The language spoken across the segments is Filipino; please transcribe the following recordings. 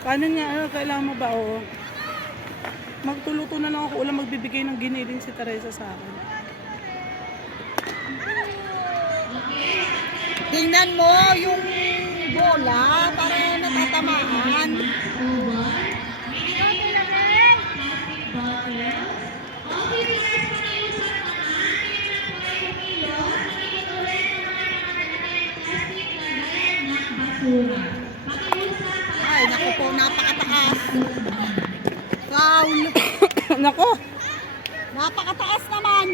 Kanin nga, ano, kailangan mo ba? Oo. Magtuluto na lang ako. Ulang magbibigay ng giniling si Teresa sa akin. Tingnan mo yung bola para natatamaan. Ay, naku po, napakataas. Foul. Nako! Napakataas naman.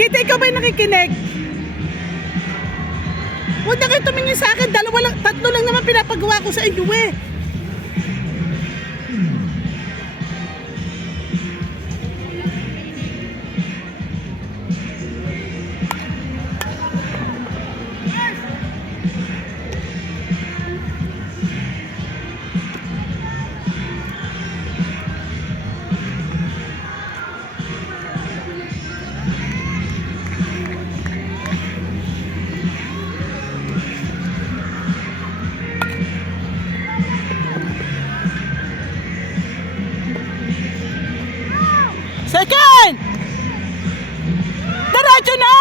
Kita, ikaw ba'y nakikinig? Huwag na kayo tumingin sa akin. Tatlo lang naman pinapagawa ko sa inyo eh. Second! Diretso na!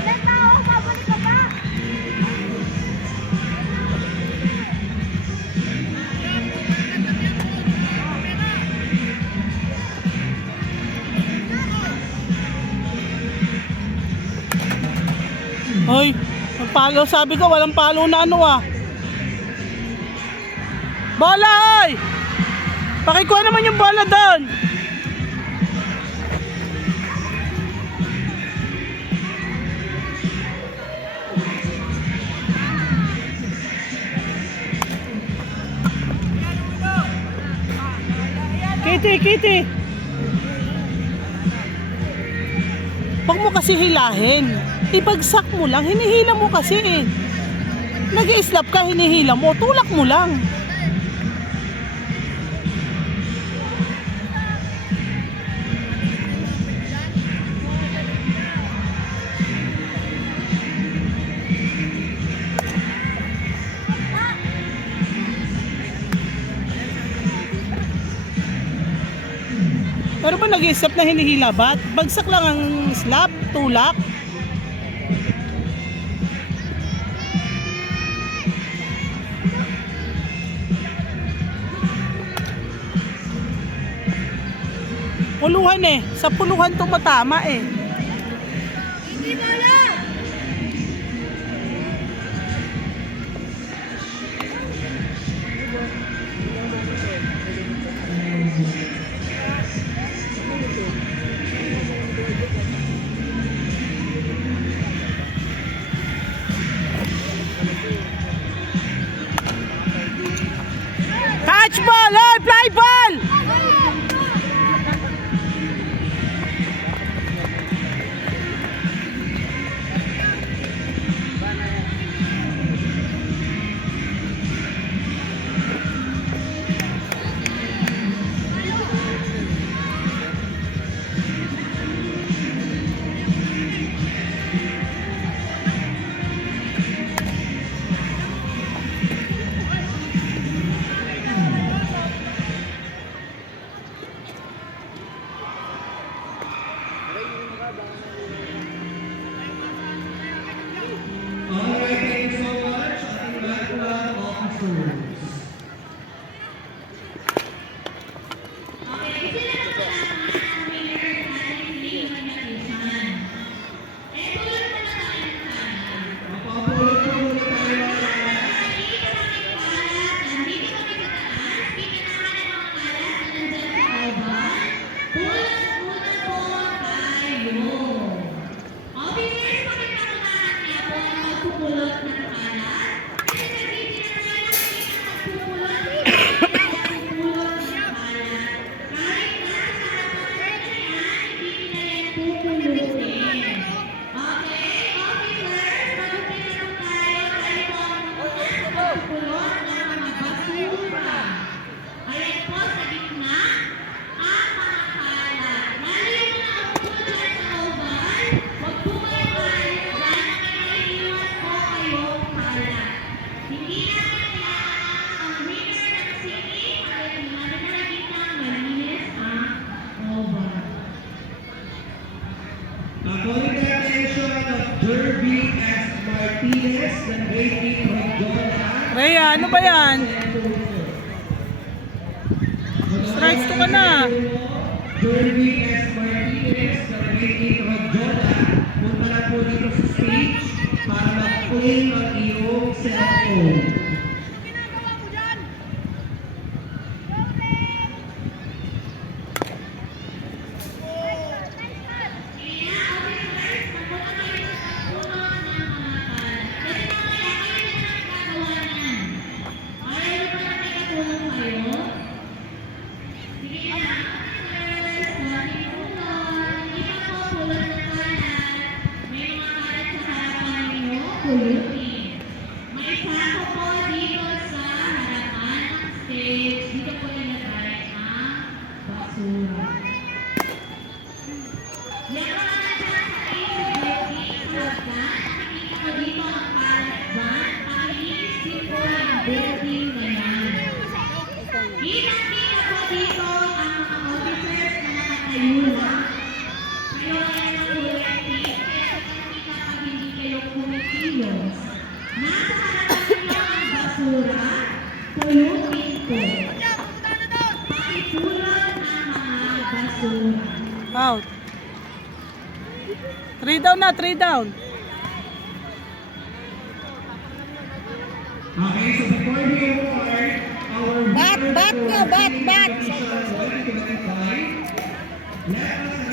Ulan pa ako, babalik ka pa. Hoy, palo, sabi ko walang palo na ano ah. Bola oy! Pakikuha naman yung bola doon. Kitty! Huwag mo kasi hilahin. Ibagsak mo lang, hinihila mo kasi eh. Nag-i-slap ka, hinihila mo, tulak mo lang. Pero ba nag-i-slap na hinihila ba? Bagsak lang ang slap, tulak. Puluhan eh. Sa puluhan tumatama eh. Hindi mo lang. Catch ball! Oy, fly ball! Alright, thank you so much. Ating background officers. Calling the attention of Derby S. Martinez, ng grade 8 Regina. Rhea, ano ba yan? Strikes to ka na. Derby S. Martinez, ng grade 8 Regina. Punta na po dito sa stage para mag-play ang iyong cellphone. May sako po dito sa harapan ng stage. Dito po nilagay ang basura. Yan mga nandyan sa ACBT sa van. Nakikita ko dito ang pallet van. Pakilinis din po yung building na yan. Kitang-kita po dito ang mga officers na nakatayo lang. Kayo ay nag-collecting. Kaya nakikita pag hindi kayo kumikilos. Nasa harapan niyo ang basura, pulutin ko. Pakipulot ang mga basura. Out. 3 down na, 3 down. Okay, so before we award our Bat nyo, bat.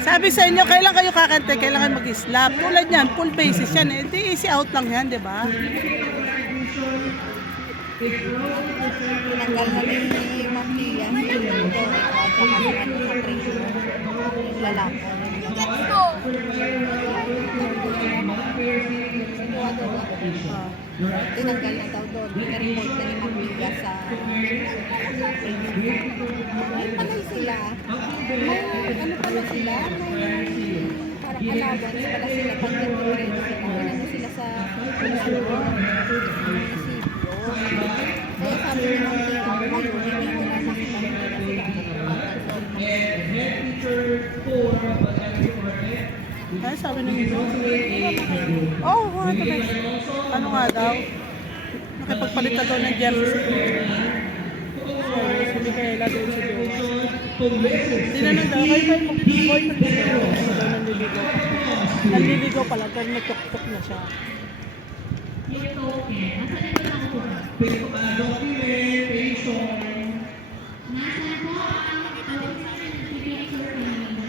Sabi sa inyo, kailan kayo kakante, kailan kayo mag-slap. Tulad yan, full bases yan. Eh, di easy out lang yan, di ba? Tanggal na rin ni Ma'am Lia. Ito, at saka sa ano sa preso. Lalako. Let's go! Tinanggal na daw doon. Nag-report na ni Ma'am Lia sa ay pala sila. May ano pala sila? May parang allowance pala sila pag nag-report sila. Ano sila sa munisipyo. Kaya sabi ni Ma'am Lia, ngayon, hindi mo na nakita nila sila. Ay, sabi nung ito. Oh, what the best. Ano nga daw? Nakipagpalit na daw ng jersey. Hindi kaya doon si Jowa. Tinanong daw, kayo ba yung mag-boyfriend ko? Ano daw nanliligaw? Nanliligaw pala, pero nagtok-tok na siya. Yung token. Nasaan ito lang po? Documentation. Nasaan po ang nagpipicture kanina?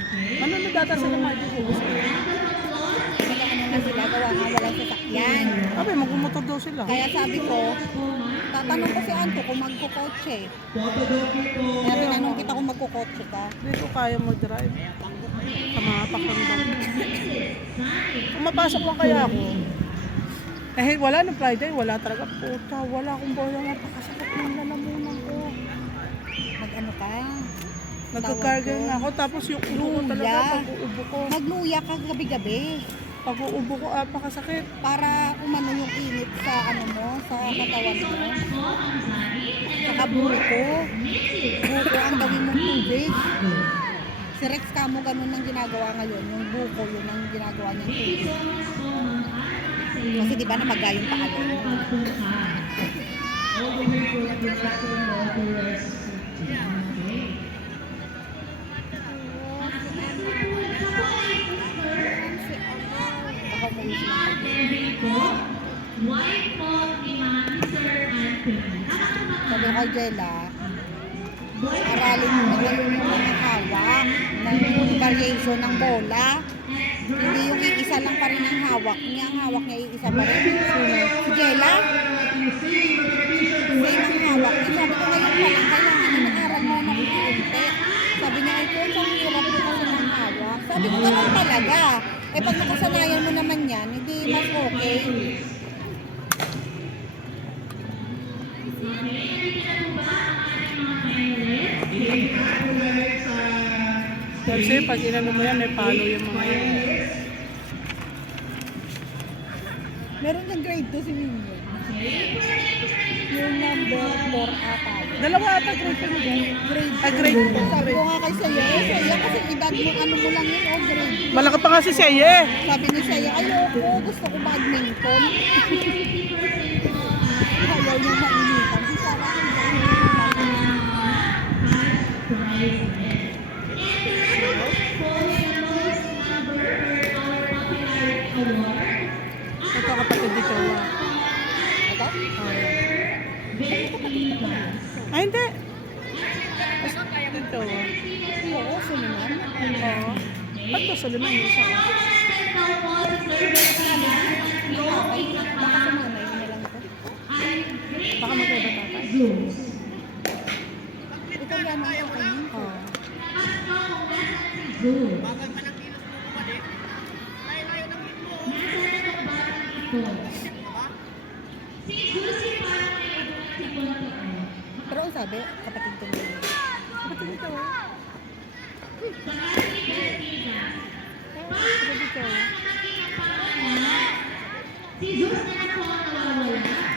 Okay. Ano na data sila mag-gusto? Sila ano na sila, gawa nga walang sasakyan. Sabi, mag-motor daw sila. Kaya sabi ko, tatanong ko si Anto kung magkukotse. Photodocumento. Kaya tinanong kita kung magkukotse ka. Hindi ko kaya mag-drive. Sa mga pakiramdam. Kung mapasok lang kaya ako. Eh, wala no Friday, wala talaga. Puta, wala akong bola. Napakasakit ng lalamunan ko. Mag-ano ka? Nagkakarga na ako. Tapos yung ubo ko talaga, Luya. pag-uubo ko. Magluya ka gabi-gabi Pag-uubo ko, napakasakit. para umano yung init sa ano mo, sa katawan mo. Saka buko. Buko ang gawin mong tubig. Si Rex Camo ganun ang ginagawa ngayon. Yung buko, yun ang ginagawa niyang tubig. Kasi di ba na magayong pa kayo? All the way from Professor Monteres. Baka umuwi siya. White fault ni Mr. Anthony. Sabi ko, Jella, aralin mo na ngayon yung mga hawak ng variation ng bola. Hindi yung iisa lang pa rin ang hawak niya. Ang hawak niya iisa pa rin. Si Jella, same ang hawak niya. Sabi ko ngayon pa lang, kailangan inaaral mo na unti-unti. Sabi niya, ay coach, ang hirap ko kasi ng hawak. Sabi ko, ganun talaga. Eh pag nakasanayan mo naman yan, hindi mas okay. Kasi pag inano mo yan, may palo yung mga yan. Meron kang grade 2 si Mingwen. Yung number 4 ata. Dalawa ata grade ko nila. Grade ko. Sabi ko nga kay Saya kasi edad mo, ano mo lang yun, oh, grade. Malaki pa nga si Seye. Sabi ni Saya, ayoko, gusto ko badminton. Ayaw niya mainitan. Di sana ang Ito kapatid dito. Ito? Ay, hindi. Dito. Oo, suliman. Oo. Ba't to Suliman yung isa? Baka sumanay mo lang ito. Baka magkaiba tatay. Ito yan ang okay. Oo. Pero ang sabi, kapatid ko nila. Kapatid dito. Kapatid dito.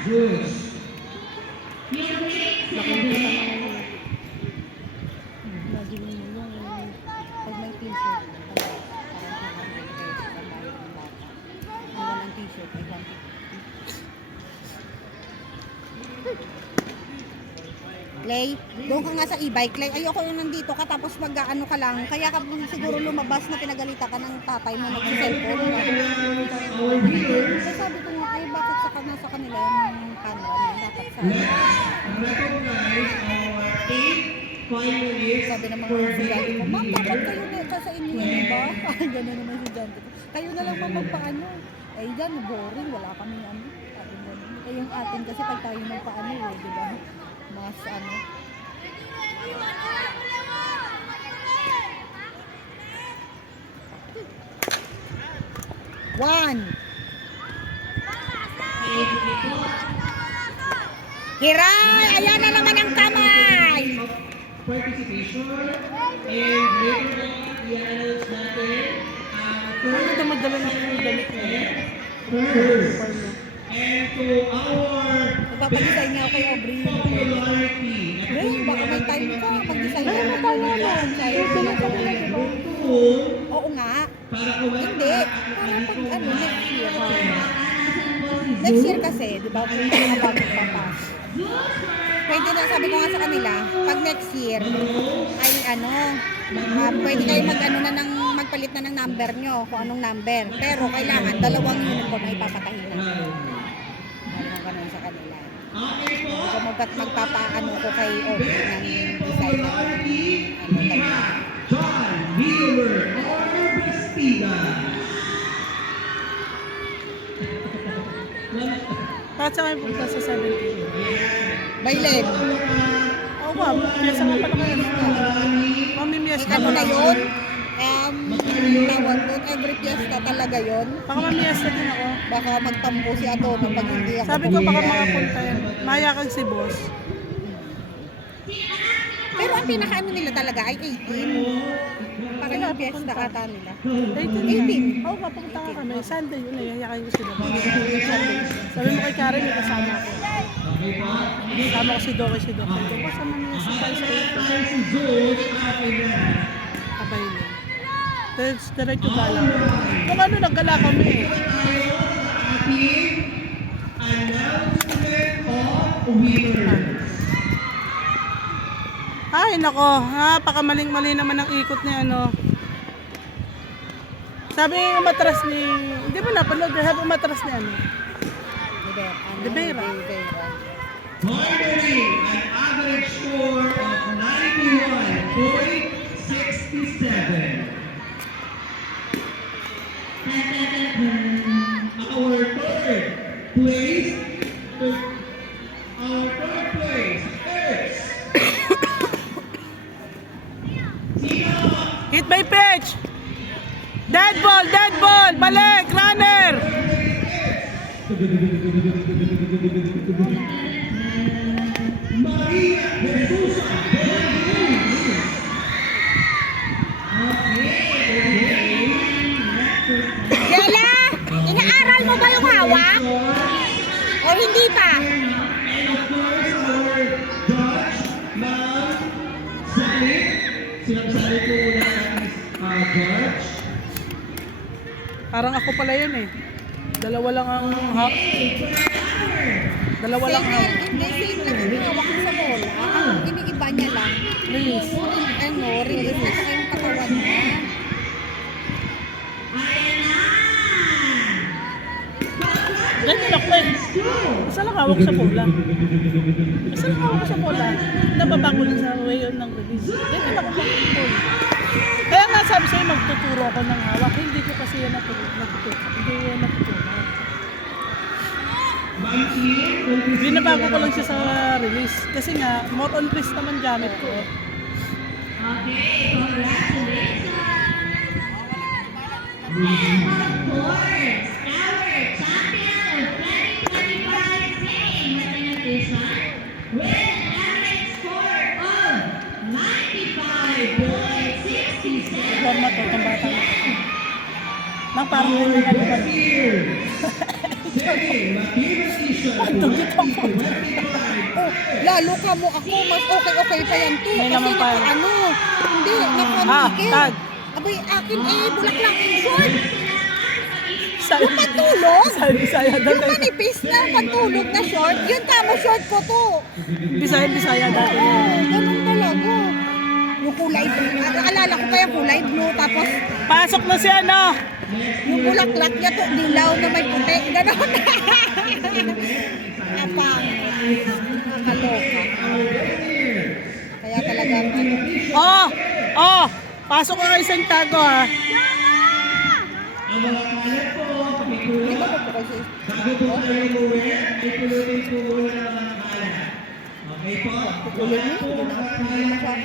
Zeus. Imagine mo yung pag may t-shirt, parang 200 pesos ang bayad ng bata. Ang walang t-shirt ay 150. Clay, doon ka nga sa e-bike, Clay. Ayoko yung nandito ka tapos mag-ano ka lang. Kaya ka siguro lumabas na pinagalita ka ng tatay mo nag-cellphone. Our viewers, Kaya sabi ko nga, ay bakit nasa kanila yung camera na dapat sa recognize our 8 finalists sabi ng mga for estudyante ko, ma'am, the dapat kayo na sa inyo yan, di ba? Ay, gano'n naman si estudyante ko. Kayo na lang ma'am magpaano. Eh, dyan, boring, wala kami ano. Sabi gano'n. Eh, yung atin kasi pag tayo magpaano eh, di ba? Mas ano. One. Hiray! Ayan na naman ang kamay! participation and later on, i-announce natin ang Ano ito magdala ng damit mo? first and to our Magpapadesign niya ako kay Aubrey. popularity Ray, baka may time ka. Mag-design ka naman yun. Oo nga. para kuwenta Hindi. Para pag ano, next year. Next year kasi, di ba, kung mga bagong papasok. Pwede na, sabi ko nga sa kanila, pag next year, ay ano, pwede kayo mag-ano na ng, magpalit na ng number nyo, kung anong number. Pero kailangan, dalawang uniform ay papatahin na. Ano ganun sa kanila. So, magpapaano ko kay Aubrey ng design na ano talaga. John Wheeler or Bastida. Bakit sa kayo punta sa 17? Bailen, Oo ba, piyesa nga pala kayo. Mamimiyas ka ano ba? na yun? Tawag doon, every fiesta talaga yun. Baka mamiyas na din ako. Baka magtampo si Adobe pag hindi ako. Sabi ko baka makapunta yan. Mayakan si boss. Pero ang pinakaano nila talaga ay 18. Parang yung fiesta ata nila. 18. Oo, papunta ka kami. Sunday yun eh. Yayakan ko sila. Sunday. Sabi mo kay Karen, may kasama ako. Kasama ko si Doke. Basta mamiyas sa tayo sa ito. Si Zeus Apinan. Kabay niya. Diretso gala. Kung ano, naggala kami eh. Ating announcement of winners. Ay, nako. Napakamaling-mali naman ang ikot ni ano. Sabi yung umatras ni... Hindi mo napanood. Sabi umatras ni ano. De Vera. Garnering an average score of 91.67. Our third place is Hit by pitch! Dead ball! Balik! Runner! Maria Jesus. Jella, inaaral mo ba yung hawak? O hindi pa? And of course, our judge Sinasabi ko muna kay George. Parang ako pala yun eh. Dalawa lang ang Dalawa lang Same ang lang, hindi, same lang yung hawak mo sa bola. Ang iniiba niya lang, release. release na sa yung katawan niya. Ganyan ako eh. Basta lang hawak sa bola. Basta lang hawak sa bola. Nababa ko lang sa way yun ng release. Ganyan ako mag-control. Kaya nga sabi sa'yo, magtuturo ako ng hawak. Hindi ko kasi yan natuturo. Hindi yan natuturo. Binabago ko lang siya sa release. Kasi nga, more on release naman gamit ko eh. Okay, congratulations! And of course, our champion of 2025 singing Latin edition with an average score of 95.67. Forma to, itong bata na. Nang parang ganyan na naman. Oh, lalo ka mo ako, mas okay pa yan to. May Kasi naman pa. hindi, nakanikit. Tag. Abay, akin bulaklak yung short. Sabi, Yung pantulog. sabi Bisaya Yung dati. manipis na pantulog na short, yun tamo short ko to. Bisaya dati. Ganun talaga. Yung kulay blue. Alala ko pa yung kulay blue. Tapos, Pasok na si ano. yung bulaklak niya to, dilaw na may puti. Ganon. Apang. Nakakaloka. Kaya talagang ano. Oh! Pasok ka kay Santiago ha. Ang mga kalat po, pakikuha. Di ba po kasi? Bago po kayo umuwi, ay pulutin po muna ang mga kalat. Okay po? Pupulin mo. Ano yung bata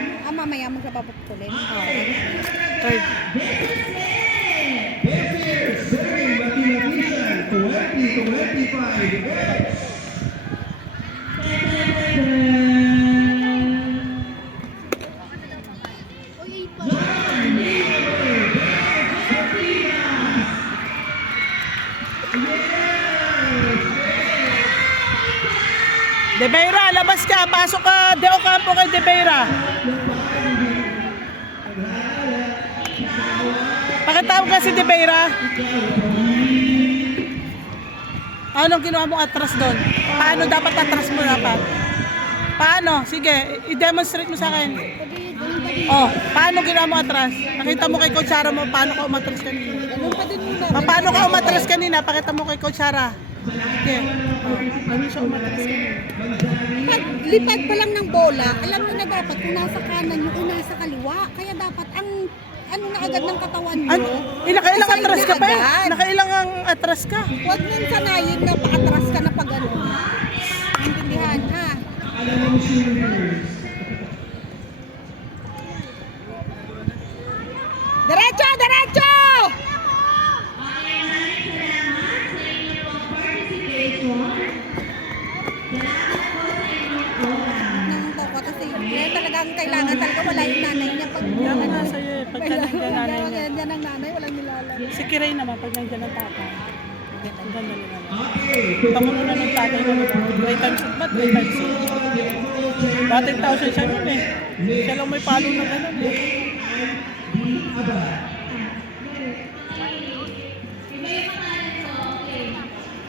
mo? Mamaya mo siya papupulin. Third. This is Serving Mathematician 2025. De Beira, labas ka. Pasok ka. De Ocampo kay De Beira. Pakitawag ka si De Beira. Anong ginawa mong atras doon? Paano dapat atras mo dapat? Paano? Sige, i-demonstrate mo sa akin. Oh, paano ginawa mo atras? Nakita mo kay Coach Sara mo paano ka umatras kanina. Ganun pa din muna. Paano ka umatras kanina? Pakita mo kay Coach Sara. Sige. Oh, ano siya umatras kanina? Pag lipad pa lang ng bola, alam mo na dapat kung nasa kanan yung nasa kaliwa. Kaya dapat ang ano na agad ng katawan mo. Ilang Aside atras na ka pa? agad. Nakailang ang atras ka? Huwag mong sanayin na paatras ka na pag ano. Intindihan, ha? Diretso! Diretso! Okay, maraming salamat sa inyong participation. Salamat po sa inyong oras. Nang to ko kasi talagang kailangan talaga wala yung nanay niya pag Yan nga sa'yo eh. Pagka nandiyan nanay niya. Yan ang nanay, walang nilalagay. Si Kiray naman, pag nandiyan ang tatay. Ang ganda nila. Tamo na ng tatay ko. 3 times, ba't 3 times? Batting 1,000 siya nun eh. Siya lang may palo na gano'n eh.